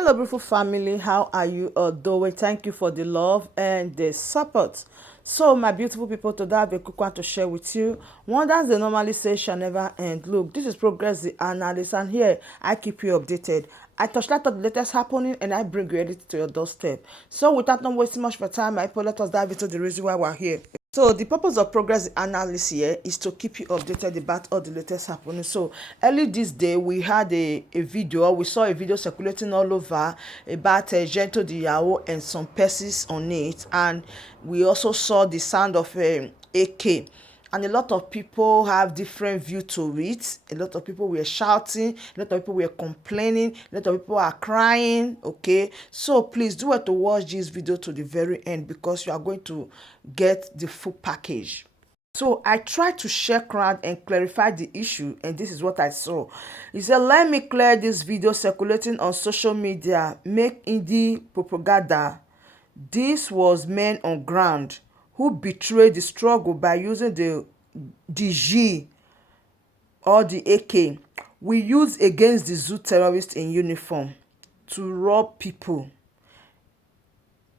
Hello, beautiful family. How are you all doing? Thank you for the love and the support. So, my beautiful people, today I have a quick one to share with you. Wonders they normally say shall never end. Look, this is Progress the Analyst, and here I keep you updated. I touch that on the latest happening and I bring reality to your doorstep. So, without not wasting much of your time, let us dive into the reason why we're here. So the purpose of Progress Analysis here is to keep you updated about all the latest happening. So early this day we had we saw a video circulating all over about Gentle Diyawo and some persons on it, and we also saw the sound of AK. And a lot of people have different view to it. A lot of people were shouting, a lot of people were complaining, a lot of people are crying. Okay, so please do it to watch this video to the very end, because you are going to get the full package. So I tried to check around and clarify the issue, and this is what I saw. He said, let me clear this video circulating on social media, make indie propaganda. This was men on ground who betrayed the struggle by using the G or the AK we use against the zoo terrorists in uniform to rob people.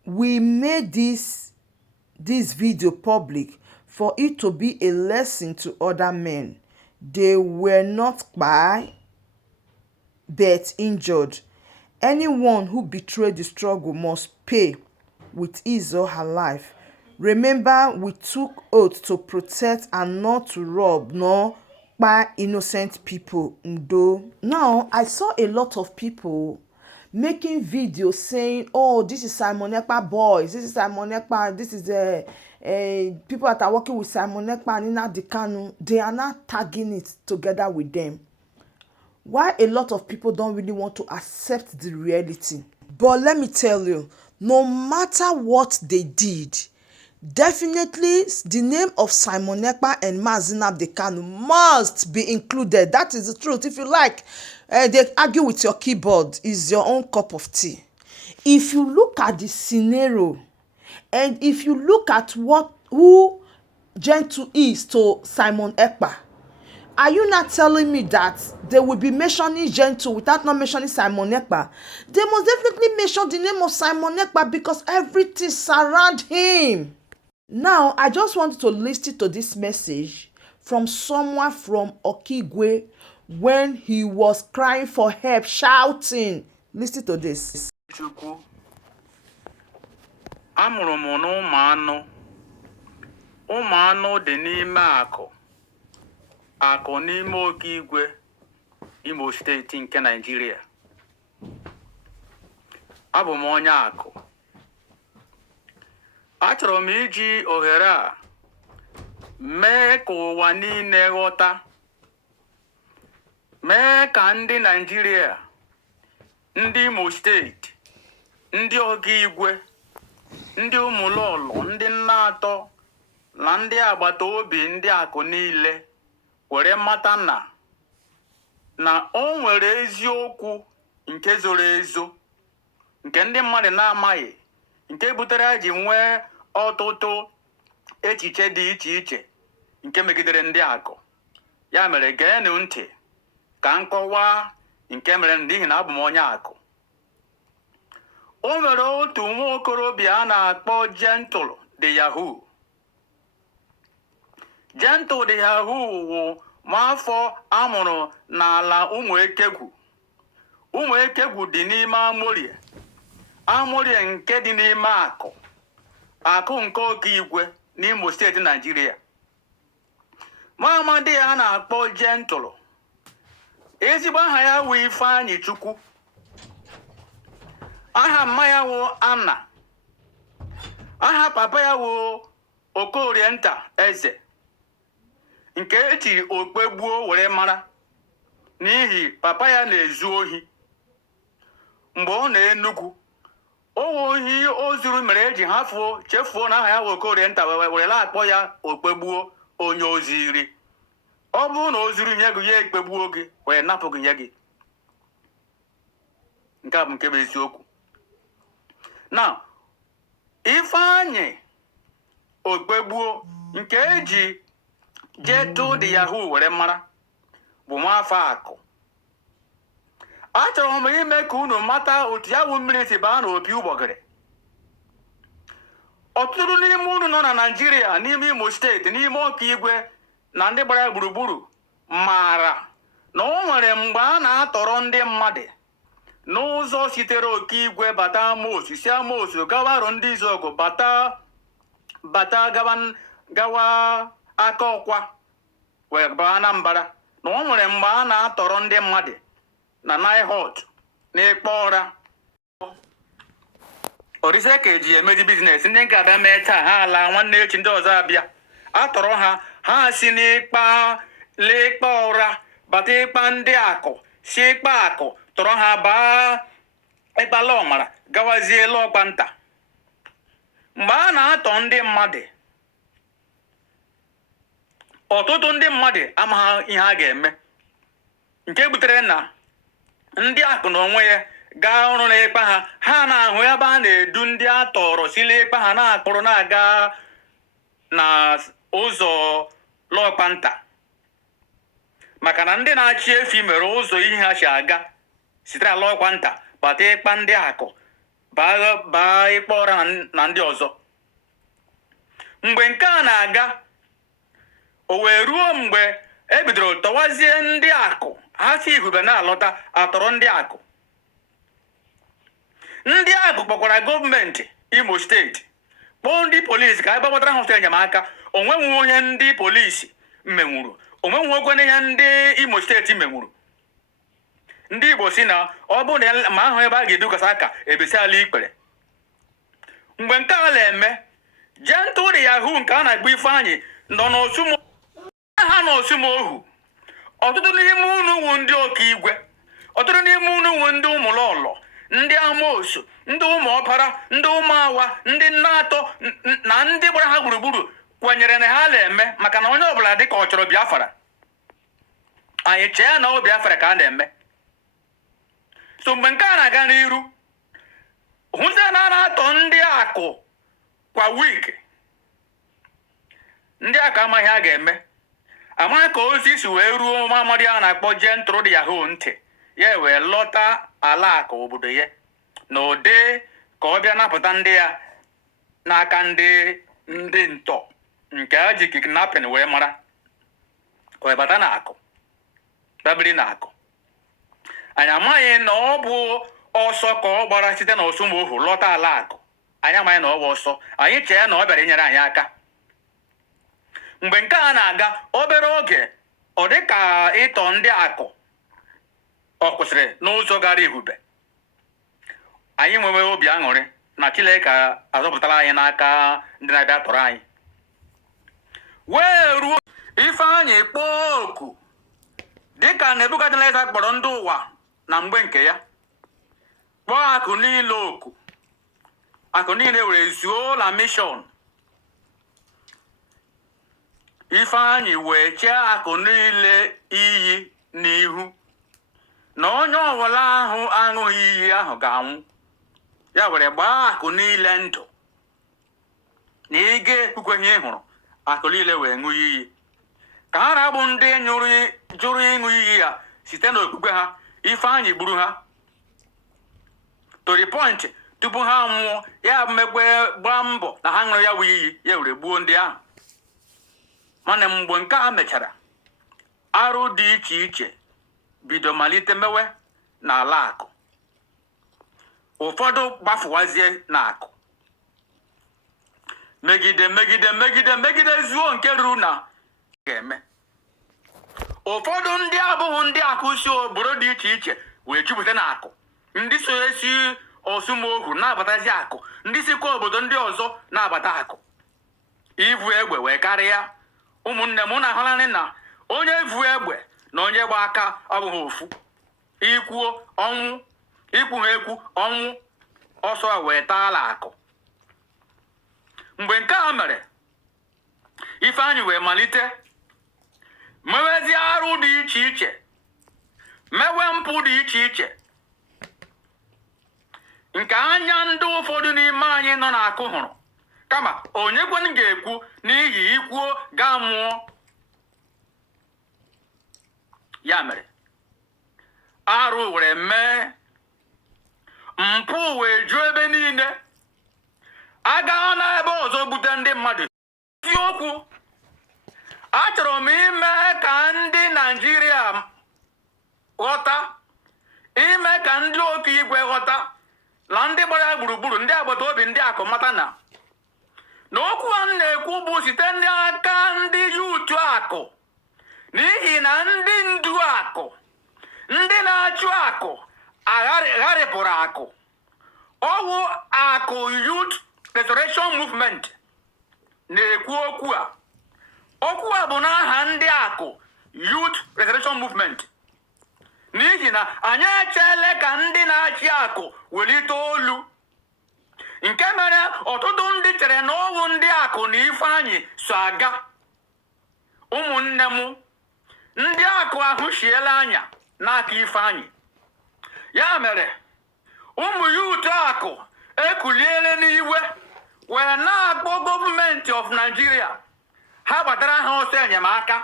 We made this video public for it to be a lesson to other men. They were not kpai but injured. Anyone who betrayed the struggle must pay with his or her life. Remember, we took oath to protect and not to rob nor kpai innocent people. Ndo. Now, I saw a lot of people making videos saying, oh, this is Simon Ekpa boys, this is Simon Ekpa, this is people that are working with Simon Ekpa and Nnamdi Kanu. They are not tagging it together with them. Why a lot of people don't really want to accept the reality. But let me tell you, no matter what they did, definitely the name of Simon Ekpa and Mazi Nnamdi Kanu must be included. That is the truth. If you like, they argue with your keyboard, is your own cup of tea. If you look at the scenario, and if you look at who Gentle is to Simon Ekpa, are you not telling me that they will be mentioning Gentle without not mentioning Simon Ekpa? They must definitely mention the name of Simon Ekpa because everything surround him. Now, I just wanted to listen to this message from someone from Okigwe when he was crying for help, shouting. Listen to this. Chukwu, amụrụ m n'ụmụ anụ dị n'ime akụ n'ime Okigwe, Imo steeti nke Nigeria. Abụ m onye akụ. Achọrọ m iji ohere a mee ka ụwa niile ghọta, mee ka ndị Nigeria, ndị Imo steeti, ndị Okigwe, ndị ụmụlọlọ, ndị nna atọ na ndị agbata obi ndị akụ niile were mata na o nwere eziokwu nke zoro ezo, nke ndị mmadụ na-amaghị, nke butere ji nwee ọtụtụ echiche dị iche iche nke megidere ndị akụ. Ya mere, geenụ ntị ka nkọwa nke mere, n'ihi na abụ m onye akụ. O nwere otu nwa okorobịa a na-akpọ Gentle Diyawo. Gentle Diyawo wụ nwafọ amụrụ n'ala Ụmụ Ekegwu. Ụmụ Ekegwu dị n'ime Amorie nke dị n'ime akụ nke Okigwe n'Imo steeti Nigeria. Nwa amadi a na-akpọ Gentle, ezigbo aha ya wụ Ifeanyi Chukwu. Aha mma ya wụ Anna. Aha papa ya wụ Okorie Nta Eze, nke echiri Okpegbuo were mara n'ihi papa ya na-ezu ohi. Mgbe ọ na-Enugu, ohi o zuru mere eji chefuo na aha ya wụ Okorie Nta were akpọ ya Okpegbuo onye ozi iri. Ọ bụrụ na o zuru ihe gị, ya ekpegbuo gị wee napụ gị ihe gị. Nke a bụ nke bụ eziokwu. Na Ifeanyi Okpegbuo nke eji Gentle Diyawo were mara bụ nwafọ akụ. achọrọ m ime ka unu mata otu ya bụ mmiri si baa n'opi ụgbọgịrị. Ọtụtụ n'ime unu nọ na Naịjirịa, n'ime Imo steeti, n'ime Ọkigwe na ndị gbara gburugburu maara na o nwere mgbe a na-atọrọ ndị mmadụ n'ụzọ sitere Ọkigwe bata Amosu, si Amosu gawa Arụ Ndị Izọgụ, bata gawa Aka Ọkwa wee baa Anambra, na o nwere mgbe a na-atọrọ ndị mmadụ na Naihot na Ikpeọra. Orisa ka eji emezi biznes. Ndị nke abịa mee taa, ha ala nwanne echi ndị ọzọ abịa atọrọ ha si n'Ikpeọra bata Ikpa Ndị Akụ, si Ikpa Akụ tọrọ ha baa Ịkpala Ọmara gawazie Lọkpa Nta. Mgbe a na-atọ ndị mmadụ, ọtụtụ ndị mmadụ amaghị ihe a ga-eme, nke butere na ndị akụ na onwe ya gaa ọrụ n'Ikpa ha na-ahụ ebe a na-edu ndị a tọrọ sile Ikpa ha na-akpụrụ na-aga na ụzọ Lọkpa Nta, maka na ndị na-achị efi mere ụzọ ihe ha si aga sitere Lọkpa Nta bata Ikpa Ndị Akụ baa Ikpeọra na ndị ọzọ. Mgbe nke a na-aga, o wee ruo mgbe e bidoro tọwazie ndị akụ, ha si Igube na-alọta atọrọ ndị akụ. Ndị akụ kpọkwara gọọmenti Imo steeti, kpọọ ndị polisi ka gbatara ha enyemaka. Onwenwe onye ndị polisi menwuru, onwenwe okwe ihe ndị Imo steeti menwuru. Ndị Igbo si na ọ bụ na ma ahụ ebe a ga-edukasa aka ebesi ala ikpere. Mgbe nke a na-eme, jentụri Yahoo nke a na-agba Ifeanyị nọ n'Osumohu. Ọtụtụ n'ime unu wu ndị Ọkigwe, ọtụtụ n'ime unu wu ndị Ụmụlọlọ, ndị Amosu, ndị Ụmụọpara, ndị Ụmụawa, ndị Nnatọ na ndị gbara ha gburugburu kwenyere na ha na-eme, maka na onye ọbụla dị ka ọ chọrọ Biafra. Anyị chee na ọ Biafra ka a na-eme. So mgbe nke a na-aga n'iru, hụzie na a na-atọ ndị akụ kwa wiiki. Ndị akụ amaghị ha ga-eme, amaghị ka ozi si wee ruo nwa amadi a na-akpọ Jentụrụ Yahoo ntị, ya wee lọta ala akụ obodo ya na ụdị ka ọ bịa napụta ndị ya n'aka ndị ntọ nke a ji kidnapping wee mara, wee bata na akụ babiri na akụ. Anyị amaghị na ọ bụ ọsọ ka ọ gbara site n'Osumohu lọta ala akụ. Anyị amaghị na ọ bụ ọsọ, anyị chee na ọ bịara inyere anyị aka. Mgbe nke a na-aga obere oge, ọ dị ka ịtọ ndị akụ ọ kwụsịrị n'ụzọ gara Igube. Anyị nwewe obi aṅụrị na Chineke azọpụtara anyị n'aka ndị na-abịa tọrọ anyị. Wee ruo Ifeanyị kpọọ oku dịka Nebukadneza kpọrọ ndị ụwa na mgbe nke ya, kpọọ akụ niile oku. Akụ niile were zuo la mishọn. Ifeanyị wee chee akụ niile iyi n'ihu na onye ọbụla ahụ aṅụghị iyi ahụ ga-anwụ. Ya were gbaa akụ niile ndụ na ịga ekwukwe ihe ị hụrụ. Akụ niile wee ṅụọ iyi. Ka ha na-abụ ndị jụrụ ịṅụ iyi ya site n'okwukwe ha, Ifeanyị gburu ha to the point tupu ha nwụọ, ya megbe gbaa mbọ na ha ṅụrụ ya wụ iyi, ya were gbuo ndị ahụ. Mana mgbe nke a mechara, arụ dị iche iche bido malite mewe n'ala akụ. Ụfọdụ gbafuwazie n'akụ, megide zuo nke ruru na ga-eme. Ụfọdụ ndị abụghị ndị akụ si obodo dị iche iche wee jupụta n'akụ. Ndị so esi Osumohu na-abatazi akụ, ndị sikwa obodo ndị ọzọ na-abata akụ. Ivu egbe wee karịa. Ụmụnne m na-ahụlanị na onye vu egbe na onye gba aka abụghị ofu. Ikwuo ọnwụ, ikwughe ekwu ọnwụ, ọsọ wee taala akụ. Mgbe nke a mere, Ifeanyị wee malite mewezi arụ dị iche iche, mewe mpụ dị iche iche, nke anya ndị ụfọdụ n'ime anyị nọ n'akụ hụrụ, kama onye kwen ga-ekwu n'ihi ikwuo gaa mmụọ. Ya mere arụ were mee, mpụ wee ju ebe niile, agaghị n'ebe ọzọ bute ndị mmadụ. Isiokwu achọrọ m ime ka ndị Naịjirịa ghọta, ime ka ndị oke igwe ghọta, na ndị gbara gburugburu, ndị agbata obi, ndị akụ mata na okwu a na-ekwu bụ site n'aka ndị yuutu akụ, n'ihi na ndị ndu akụ, ndị na-achụ akụ agharịpụrụ akụ. Ọwụ akụ Youth Restoration Movement na-ekwu okwu a. Okwu a bụ n'aha ndị akụ Youth Restoration Movement, n'ihi na anyị echeela ka ndị na-achị akụ welite olu, nke mere ọtụtụ ndị chere na ọwụ ndị akụ na Ifeanyị so aga. Ụmụnne m, ndị akụ ahụ shiela anya n'aka Ifeanyị. Ya mere ụmụ yuutu akụ ekuliele n'iwe wee na-akpọ gọọmenti of Nigeria ha gbatara ha ọsọ enyemaka,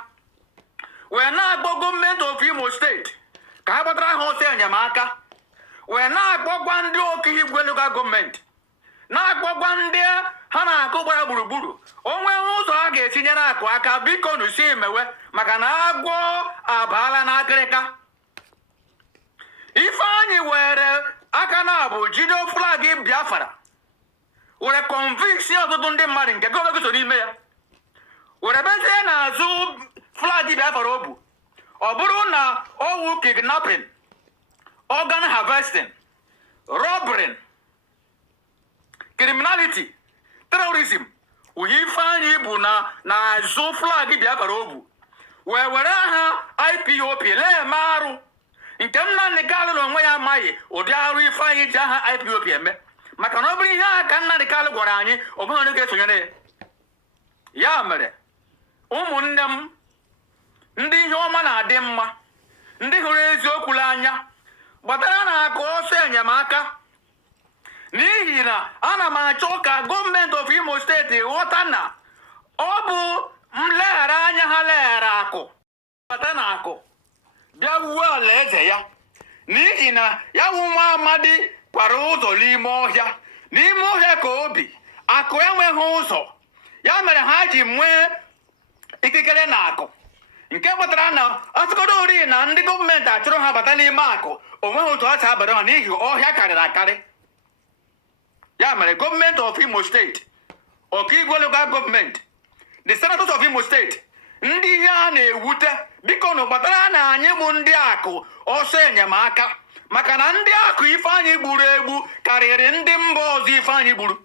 wee na-akpọ gọọmenti of Imo steeti ka ha gbatara ha ọsọ enyemaka, wee na-akpọkwa ndị oke igwe local gọọmenti, na-akpọkwa ndị ha na-akụ gbara gburugburu. Onwe ụzọ a ga-etinyere akụ aka, biko nusi mewe, maka na agwọ abaala n'akịrịka. Ifeanyị were aka na abụ jide flag Biafra, were convince ọtụtụ ndị mmadụ nke gọọmenti so n'ime ya, were bezie n'azụ flag Biafra o bu. Ọ bụrụ na ọwụ kidnapping, organ harvesting, robbery, criminality, terrorism, uhe Ifeanyị bụ n'azụ flag Biafra o bu, wee were aha IPOB na-eme arụ nke Nnamdi Kanu na onwe ya amaghị ụdị arụ Ifeanyị ji aha IPOB eme, maka na ọ bụrụ ihe a ka Nnamdi Kanu gwara anyị, ọ bụghị onye ga-esonyere ya. Ya mere ụmụnne m, ndị ihe ọma na-adị mma, ndị hụrụ eziokwu n'anya, gbatara na akụ ọsọ enyemaka, n'ihi na ana m achọ ka gọọmenti of Imo steeti ghọta na ọ bụ mleghara anya ha leghara akụ, gbata na akụ bịa wuo alaeze ya, n'ihi na ya wụ nwa amadi kwara ụzọ n'ime ọhịa ka obi, akụ enweghị ụzọ. Ya mere ha ji nwee ikikere na akụ, nke kpatara na asịgodo ori na ndị gọọmenti achọrọ ha bata n'ime akụ, onweghị otu ha si abara ha n'ihi ọhịa karịrị akarị. Ya mere gọọmenti of Imo steeti, Okigwe local gọọmenti, the senators of Imo steeti, ndị ihe a na-ewute, biko na gbatara na anyị bụ ndị akụ ọsọ enyemaka, maka na ndị akụ Ifeanyị gburu egbu karịrị ndị mba ọzọ Ifeanyị gburu.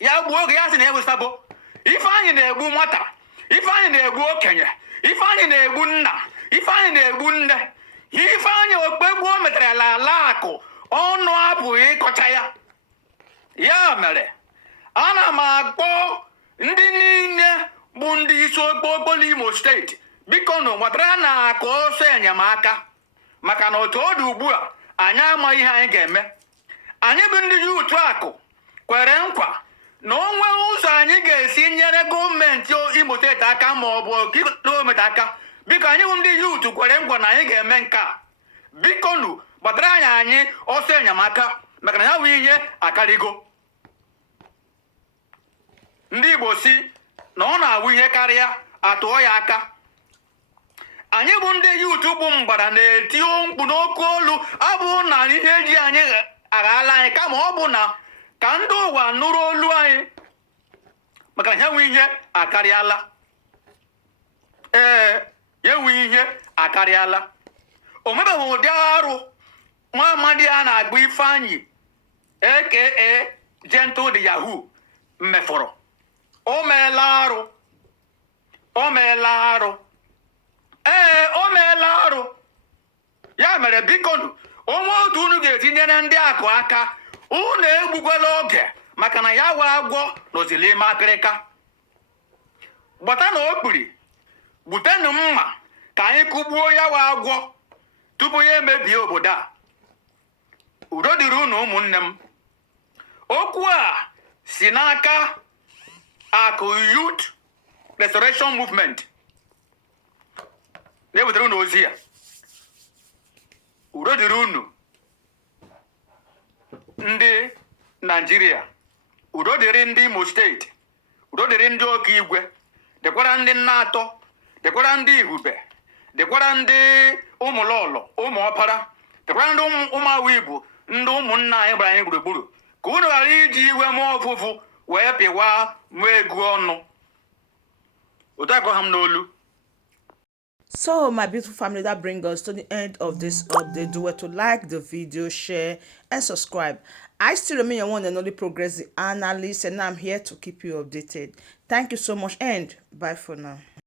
Ya gbuo oge ya si na-ewesabo. Ifeanyị na-egbu nwata, Ifeanyị na-egbu okenye, Ifeanyị na-egbu nna, Ifeanyị na-egbu nne. Ifeanyị okpegbu o metarala ala akụ, ọnụ apụghị ịkọcha ya. Ya mere ana m akpọ ndị niile bụ ndị isi okpokpo n'Imo steeti, biko na gbatara na akụ ọsọ enyemaka, maka na otu ọ dị ugbu a anyị amaghị ihe anyị ga-eme. Anyị bụ ndị yuutu akụ kwere nkwa na onwe ụzọ anyị ga-esi nyere gọọmenti Imo steeti aka ma ọ bụ gọọmenti aka. Biko anyị bụ ndị yuutu kwere nkwa na anyị ga-eme nke a. Biko nu gbatara anyị ọsọ enyemaka, maka na ya bụ ihe akarịgo. Ndị Igbo si na ọ na-awụ ihe karịa atụọ ya aka. Anyị bụ ndị yuutu bụ mgbada na-eti mkpu n'oke olu, abụ na ihe eji anyị aghala anyị, kama ọ bụ na ka ndị ụwa nụrụ olu anyị, maka na ya nwe ihe akarịala. Ya nwe ihe akarịala. O mebeghị ụdị arụ nwa amadi a na-agba Ifeanyị aka Gentle the Yahoo mmefọrọ. O meela arụ, o meela arụ, o meela arụ. Ya mere biko onwe otu unu ga-etinyere ndị akụ aka, unu egbukwala oge, maka na ya wa agwọ n'ozili ime akịrịka. Gbata na okpiri, butenụ mma ka anyị kụgbuo ya wa agwọ tupu ya emebie obodo a. Udo dịrị unu ụmụnne m. Okwu a si n'aka akụ Youth Restoration Movement na-ewetara unu ozi ya. udo dịrị unu ndị Nigeria, udo dịrị ndị Imo steeti, udo dịrị ndị Ọkaigwe, dịkwara ndị Nnatọ, dịkwara ndị Ihube, dịkwara ndị Ụmụlọlọ, Ụmụọpara, dịkwara ndị Ụmụawigbo, ndị ụmụnna anyị gbara anyị gburugburu, ka unu ghara iji iwe mụọ ọfụfụ wee pịwa mụọ egu ọnụ. Otu akọ ha m n'olu. So my beautiful family, that brings us to the end of this update. Do well to like the video, share and subscribe. I still remain your one and only progressive analyst, and I'm here to keep you updated. Thank you so much and bye for now.